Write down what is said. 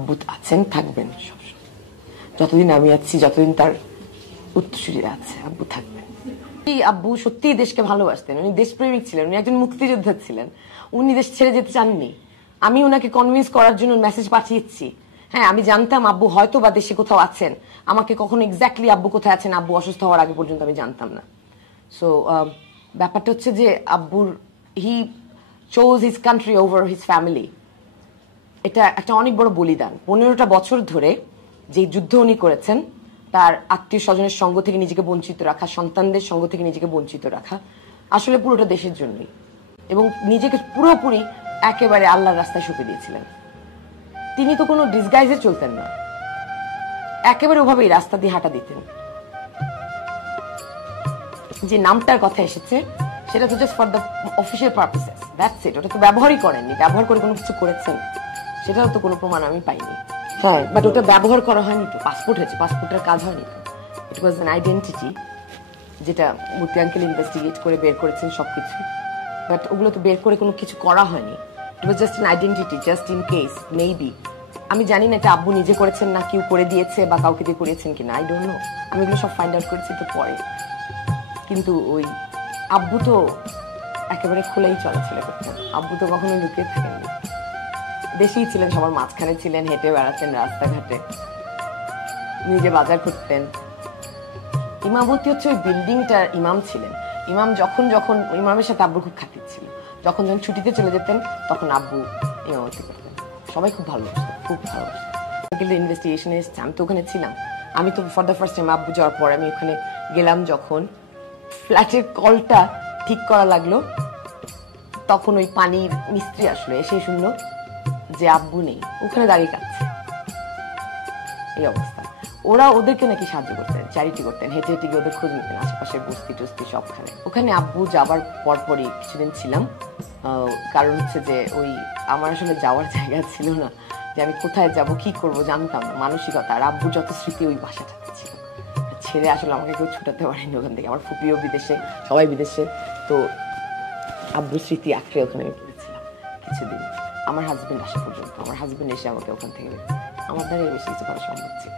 আব্বু আছেন, থাকবেন সবসময়। যতদিন আমি আছি, যতদিন তার উত্তরসূরিরা আছে, আব্বু থাকবেন। আব্বু সত্যিই দেশকে ভালোবাসতেন, উনি দেশপ্রেমিক ছিলেন, উনি একজন মুক্তিযোদ্ধা ছিলেন, উনি দেশ ছেড়ে যেতে চাননি। আমি ওনাকে কনভিন্স করার জন্য মেসেজ পাঠিয়েছি। হ্যাঁ, আমি জানতাম আব্বু হয়তো বা দেশে কোথাও আছেন, আমাকে কখনো এক্স্যাক্টলি আব্বু কোথায় আছেন, আব্বু অসুস্থ হওয়ার আগে পর্যন্ত আমি জানতাম না। সো ব্যাপারটা হচ্ছে যে আব্বুর হি choose his country over his family. এটা একটা অনেক বড় বলিদান। 15টা বছর ধরে যে যুদ্ধ উনি করেছেন, তার আত্মীয় স্বজনের সঙ্গ থেকে নিজেকে বঞ্চিত রাখা, সন্তানদের সঙ্গ থেকে নিজেকে বঞ্চিত রাখা, আসলে পুরোটা দেশের জন্যই। এবং নিজেকে পুরোপুরি একেবারে আল্লাহর রাস্তায় সঁপে দিয়েছিলেন। তিনি তো কোনো ডিসগাইজে চলতেন না, একেবারে ওভাবেই রাস্তা দিয়ে হাঁটা দিতেন। যে নামটার কথা এসেছে সেটা তো just for the official purposes, that's it. ওটা তো ব্যবহারই করেননি, ব্যবহার করে কোনো কিছু করেছেন সেটাও তো কোনো প্রমাণ আমি পাইনি। হ্যাঁ, বাট ওটা ব্যবহার করা হয়নি তো, পাসপোর্ট হয়েছে, পাসপোর্টের কাজ হয়নি তো। ইট ওয়াজ অ্যান আইডেন্টিটি, যেটা মূর্তি আঙ্কেল ইনভেস্টিগেট করে বের করেছেন সবকিছু, বাট ওগুলো তো বের করে কোনো কিছু করা হয়নি। It was just an identity, just in case, maybe. আমি জানি না এটা আব্বু নিজে করেছেন না কেউ করে দিয়েছে বা কাউকে দিয়ে করিয়েছেন কিনা, আই ডোন্ট নো। আমি এগুলো সব ফাইন্ড আউট করেছি তো পরে। কিন্তু ওই আব্বু তো একেবারে খোলাই চলাচলে করতেন, আব্বু তো কখনো লুকিয়ে থাকেননি, দেশেই ছিলেন, সবার মাঝখানে ছিলেন, হেঁটে বেড়াতেন রাস্তাঘাটে, নিজে বাজার করতেন। ইমামতি হচ্ছে ওই বিল্ডিংটার ইমাম ছিলেন। ইমাম যখন যখন ইমামের সাথে আব্বু খুব খাতির ছিল, যখন যখন ছুটিতে চলে যেতেন তখন আব্বু ইমামতি করতেন। সবাই খুব ভালোবাসতেন, খুব ভালোবাসতেন। কিন্তু ইনভেস্টিগেশনে এসছে, আমি তো ওখানে ছিলাম। আমি তো ফর দ্য ফার্স্ট টাইম আব্বু যাওয়ার পর আমি ওখানে গেলাম, যখন ফ্ল্যাটের কলটা ঠিক করা লাগলো তখন ওই পানির মিস্ত্রি আসলো, এসে শুনলো যে আব্বু নেই, ওখানে দাঁড়িয়ে কাঁদছে। এই অবস্থা। ওরা ওদেরকে নাকি সাহায্য করতেন, চ্যারিটি করতেন, হেঁটে হেঁটে গিয়ে ওদের খোঁজ নিতেন আশেপাশের বস্তি টস্তি সবখানে। ওখানে আব্বু যাবার পরপরই কিছুদিন ছিলাম, কারণ হচ্ছে যে ওই আমার আসলে যাওয়ার জায়গা ছিল না, যে আমি কোথায় যাব কি করব জানতাম না, মানসিকতা। আর আব্বু যত স্মৃতি ওই বাসাটাতে ছিল, ছেড়ে আসলে আমাকে কেউ ছুটাতে পারেনি ওখান থেকে। আমার ফুপিও বিদেশে, সবাই বিদেশে, তো আব্বুর স্মৃতি আঁকড়ে ওখানে আমি পড়েছিলাম কিছুদিন, আমার হাজবেন্ড আসা পর্যন্ত। আমার হাজবেন্ড এসে আমাকে ওখান থেকে, আমার দ্বারা বেশি কিছু করা সম্ভব ছিল।